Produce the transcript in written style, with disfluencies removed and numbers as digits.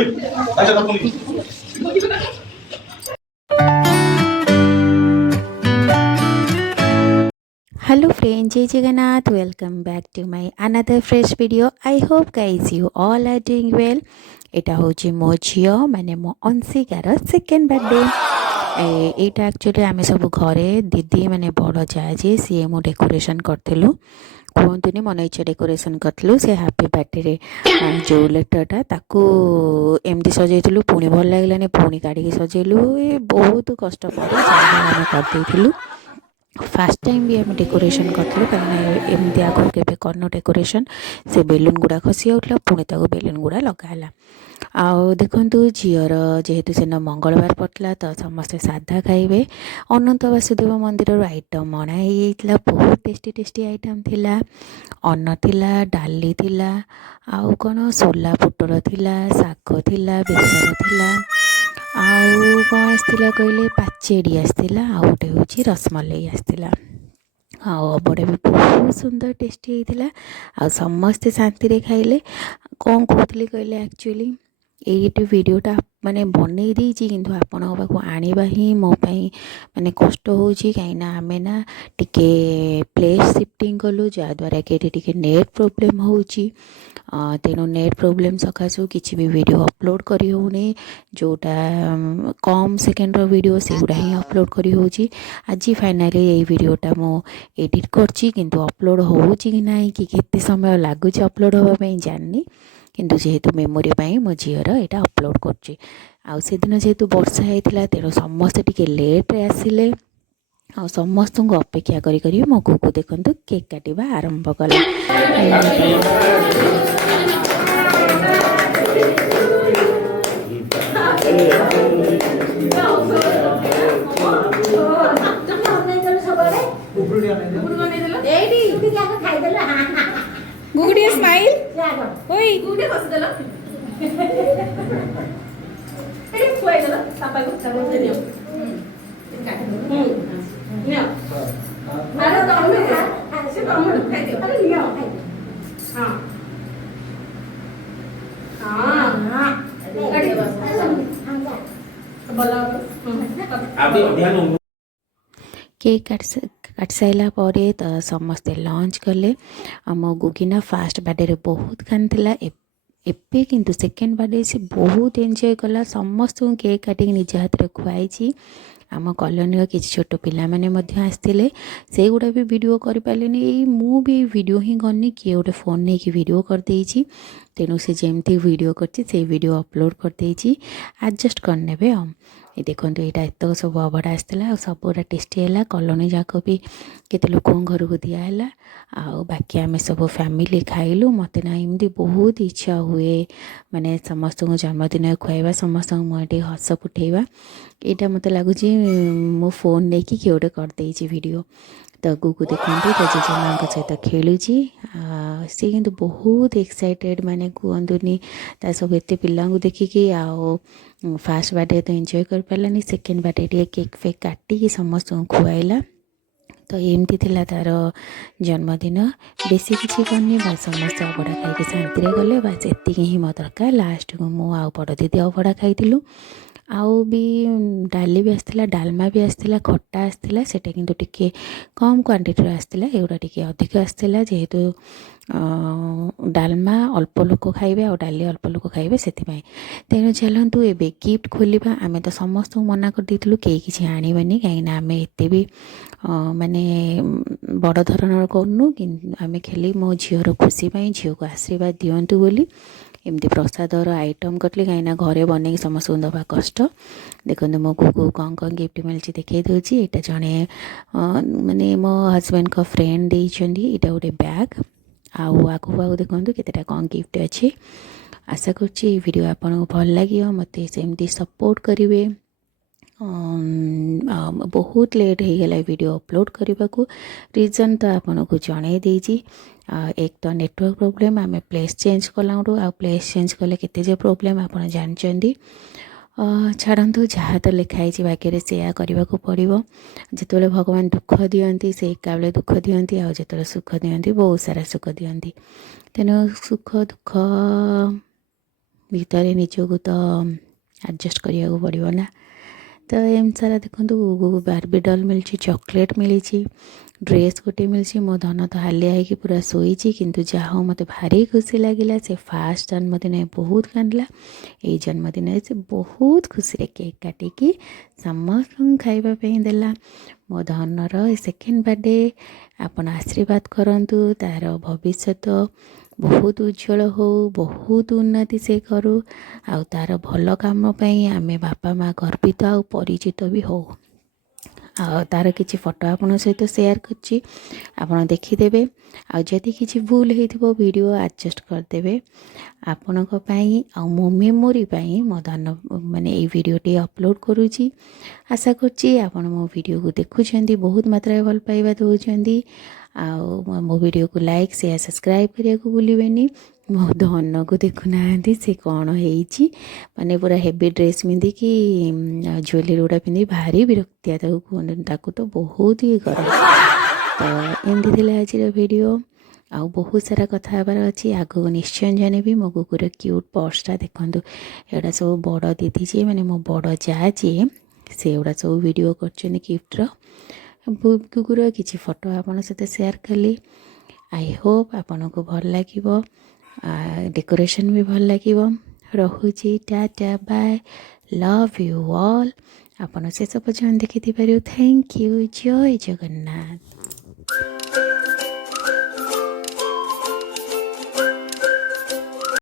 Hello friends, Jai Jagannath, welcome back to my another fresh video. I hope guys you all are doing well. এটা হচ্ছে ମୋ ଝିଅ ମାନେ ମୋ ଅଂଶିକାର second birthday. ଏଇଟା ଆକ୍ଚୁଆଲି ଆମେ ସବୁ ଘରେ ଦିଦି ମାନେ ବଡ଼ ଯାଆ ଯେ ସିଏ ମୁଁ ଡେକୋରେସନ୍ କରିଥିଲୁ। କୁହନ୍ତୁନି ମନ ଇଚ୍ଛା ଡେକୋରେସନ୍ କରିଥିଲୁ। ସେ ହାପି ବାର୍ଥଡେରେ ଯେଉଁ ଲେଟର୍ଟା ତାକୁ ଏମିତି ସଜେଇଥିଲୁ, ପୁଣି ଭଲ ଲାଗିଲାନି, ପୁଣି କାଢ଼ିକି ସଜେଇଲୁ। ଏ ବହୁତ କଷ୍ଟ ପରେ ଯାହା ଆମେ କରିଦେଇଥିଲୁ। फास्ट टाइम भी आम डेकोरेशन करूँ कहीं एमती आगु के डेकोरेशन से बेलून गुड़ा खसी जाऊला पुणी तक बेलून गुड़ा लगाला। आउ देखु झीर जेहेतु से मंगलवार पड़ता तो समस्ते साधा खाइबे। अनंत वासुदेव मंदिर आइटम मना ही बहुत टेस्टी टेस्टी आइटम थिला। अन्न थिला, डाली थिला, आउ कौन सोला पुटर थिला, शाग थिला, बेसर थिला, आउ कौन आसला कहले पाचेड़ी आसला, आउ गोटे हूँ रसमलई आसला। अबड़ा भी बहुत सुंदर टेस्टी होता। आ समस्ते शांति रे खाइले। कौन कहते कहले एक्चुअली ये वीडियोटा माने बनई देछि किंतु आपण पाखु आनिबा ही मो पई माने कष्ट होछि कहीं आमे ना टिके प्लेस शिफ्टिंग कलु जद्वारा कि टिके नेट प्रोब्लेम होछि। तेणु नेट प्रोब्लेम सकाशु किसी भी वीडियो अपलोड करी होनी, जोटा कम सेकेंडर वीडियो से गुड़ा ही अपलोड करी होछि। आज फाइनली ये वीडियोटा मो एडिट करछि किंतु अपलोड होछि कि नाही कि केते समय लागुछि अपलोड होबा पई जाननी, किंतु जेहेतु मेमोरी पई मो झीर एटा अपलोड करछि। आ से दिन जेहेतु वर्षा होइतिला तेणु समस्ते टिके लेट रे आसिले। आ समस्त को अपेक्षा करी करी मो गुगु देखंतु केक काटिबा आरंभ कला। गुगुडी स्माइल ओई गुगुडी हस देला ए खुआई देला पापा को चाबो दे दियो नियो अरे तमे से तमे खाइ दियो अरे नियो हां हां काटी बस बोला अभी ध्यान केक काट सारा पर तो समस्ते लंच कले। मो गुगिना फास्ट बर्थडे बहुत खाना एबे किंतु सेकेंड बर्थडे से बहुत एंजॉय कला। समस्त केक काटिक निज हाथ में खुआई। आम कॉलोनी किसी छोट पिला माने आसते से गुड़ा भी वीडियो कर पारे। मु भी वीडियो ही करनी किए गोटे फोन नहीं कि वीडियो करदे। तेणु से जमती वीडियो कर वीडियो अपलोड करदे एडजस्ट करने। ये देखो यहाँ एत सब अबड़ा आसला सब गुड़ा टेस्टी है। कॉलोनी जाक भी केते लोक घर को दिहला। बाकी आम सब फैमिली खाइलु। मत ना एमती बहुत इच्छा हुए माने समस्त को जन्मदिन खुआवा, समस्त मुझे हस फुटेवा। यहाँ मत लगुच मो फोन नहीं कि किए गोटे करदे वीडियो। तो गुगु देखते तो जेजेमा सहित खेलुची। सी किंतु बहुत एक्साइटेड माने कहतुनी सब एत पिला देखिकी। फास्ट बर्थडे तो एंजॉय कर पारानी, सेकेंड बर्थडे केक फेक काटिकी समस्त खुआला। तो एमती थिला तार जन्मदिन। बेसी किसी करनी बस समस्त अबड़ा खाई शांति गले। बस एति ही मो दरकार। लास्ट को मु आ बड़ दीदी अबड़ा खाइलु। आउ भी डाली भी आसला, डालमा भी आसला, खट्टा आसला। सेटा किंतु टिके कम क्वांटिटी आसला, एगुड़ा टिके अधिक आसला। जेहेतु डालमा अल्प लोक खाइबे और डाली अल्प लोक खाइबे सेतिपाई। तेणु चलतु एबे गिफ्ट खोलिबा। आमे तो समस्त मना कर देथिलु केही किछि आनिबानी, काहे ना आमे एते भी माने बड़ धरणर करनु। कि आमे खेली मो झीर खुशी पाई, झील को आशीर्वाद दियंतु बोली एमती प्रसादर आइटम करी। कहीं घरे बन समस्त दबा कष्ट। देखो मो गुगु कौन कौन गिफ्ट मिली देखे दूसरी। यहाँ जड़े माने मो हजबैंड को फ्रेंड देइछंदी। यहाँ गोटे बैग आगू आगू देखो केतेटा कौन गिफ्ट अच्छे। आशा करुच्ची वीडियो आपको भल लगे, मत सेमती सपोर्ट करेंगे। बहुत लेट हो गला वीडियो अपलोड करने को। रीजन तो आपन को जन देजी। एक तो नेटवर्क प्रॉब्लम, आम प्लेस चेंज कलाठू आ प्लेस चेंज कले केते प्रॉब्लम आप जानते। छाड़ू जहाँ तो लिखाई भाग्य से करने को पड़ो। जिते भगवान दुख दियंती से एका बेले दुख दियंती, आ जो सुख दियंती बहुत सारा सुख दियंती। तेणु सुख दुख ଭିତରେ ନିଜକୁ ତ ଆଡ଼ଜଷ୍ଟ କରିବାକୁ ପଡ଼ିବ ନା। ତ ଏମିତି ସାରା ଦେଖନ୍ତୁ ବାର୍ବି ଡଲ୍ ମିଳିଛି, ଚକୋଲେଟ୍ ମିଳିଛି, ଡ୍ରେସ୍ ଗୋଟେ ମିଳିଛି। ମୋ ଧନ ତ ହାଲିଆ ହେଇକି ପୁରା ଶୋଇଛି, କିନ୍ତୁ ଯାହା ହଉ ମୋତେ ଭାରି ଖୁସି ଲାଗିଲା। ସେ ଫାଷ୍ଟ ଜନ୍ମଦିନରେ ବହୁତ କାନ୍ଦିଲା, ଏଇ ଜନ୍ମଦିନରେ ସେ ବହୁତ ଖୁସିରେ କେକ୍ କାଟିକି ସମସ୍ତଙ୍କୁ ଖାଇବା ପାଇଁ ଦେଲା। ମୋ ଧନର ସେକେଣ୍ଡ ବାର୍ଥଡ଼େ ଆପଣ ଆଶୀର୍ବାଦ କରନ୍ତୁ, ତା'ର ଭବିଷ୍ୟତ ବହୁତ ଉଜ୍ଜଳ ହଉ, ବହୁତ ଉନ୍ନତି ସେ କରୁ, ଆଉ ତା'ର ଭଲ କାମ ପାଇଁ ଆମେ ବାପା ମା' ଗର୍ବିତ ଆଉ ପରିଚିତ ବି ହଉ। ଆଉ ତା'ର କିଛି ଫଟୋ ଆପଣଙ୍କ ସହିତ ସେୟାର କରିଛି, ଆପଣ ଦେଖିଦେବେ। ଆଉ ଯଦି କିଛି ଭୁଲ ହେଇଥିବ ଭିଡ଼ିଓ ଆଡ଼ଜଷ୍ଟ କରିଦେବେ ଆପଣଙ୍କ ପାଇଁ। ଆଉ ମୋ ମେମୋରି ପାଇଁ ମୋ ଧନ ମାନେ ଏଇ ଭିଡ଼ିଓଟି ଅପଲୋଡ଼ କରୁଛି। ଆଶା କରୁଛି ଆପଣ ମୋ ଭିଡ଼ିଓକୁ ଦେଖୁଛନ୍ତି, ବହୁତ ମାତ୍ରାରେ ଭଲ ପାଇବା ଦେଉଛନ୍ତି। ଆଉ ମୋ ଭିଡ଼ିଓକୁ ଲାଇକ୍, ସେୟାର, ସବସ୍କ୍ରାଇବ୍ କରିବାକୁ ଭୁଲିବେନି। ମୋ ଧନକୁ ଦେଖୁନାହାନ୍ତି ସେ କ'ଣ ହେଇଛି, ମାନେ ପୁରା ହେଭି ଡ୍ରେସ୍ ପିନ୍ଧିକି ଜୁଏଲେରୀ ଗୁଡ଼ା ପିନ୍ଧିକି ଭାରି ବିରକ୍ତିଆ ତାକୁ କୁହନ୍ତି, ତାକୁ ତ ବହୁତ ହିଁ ଗରମ। ତ ଏମିତି ଥିଲା ଆଜିର ଭିଡ଼ିଓ। ଆଉ ବହୁତ ସାରା କଥା ହେବାର ଅଛି, ଆଗକୁ ନିଶ୍ଚୟ ଜାଣିବି। ମୋ କୁକୁର କ୍ୟୁଟ୍ ପର୍ସଟା ଦେଖନ୍ତୁ, ଏଗୁଡ଼ା ସବୁ ବଡ଼ ଦିଦି ଯିଏ, ମାନେ ମୋ ବଡ଼ ଯାଆ ଯିଏ, ସେଗୁଡ଼ା ସବୁ ଭିଡ଼ିଓ କରିଛନ୍ତି ଗିଫ୍ଟର। କୁକୁର କିଛି ଫଟୋ ଆପଣଙ୍କ ସହିତ ସେୟାର କଲି। ଆଇ ହୋପ୍ ଆପଣଙ୍କୁ ଭଲ ଲାଗିବ, ଡେକୋରେସନ୍ ବି ଭଲ ଲାଗିବ। ରହୁଛି, tata, bye, love you all. ଆପଣ ଶେଷ ପର୍ଯ୍ୟନ୍ତ ଦେଖିଥିବାରୁ ଥ୍ୟାଙ୍କ ୟୁ। ଜୟ ଜଗନ୍ନାଥ।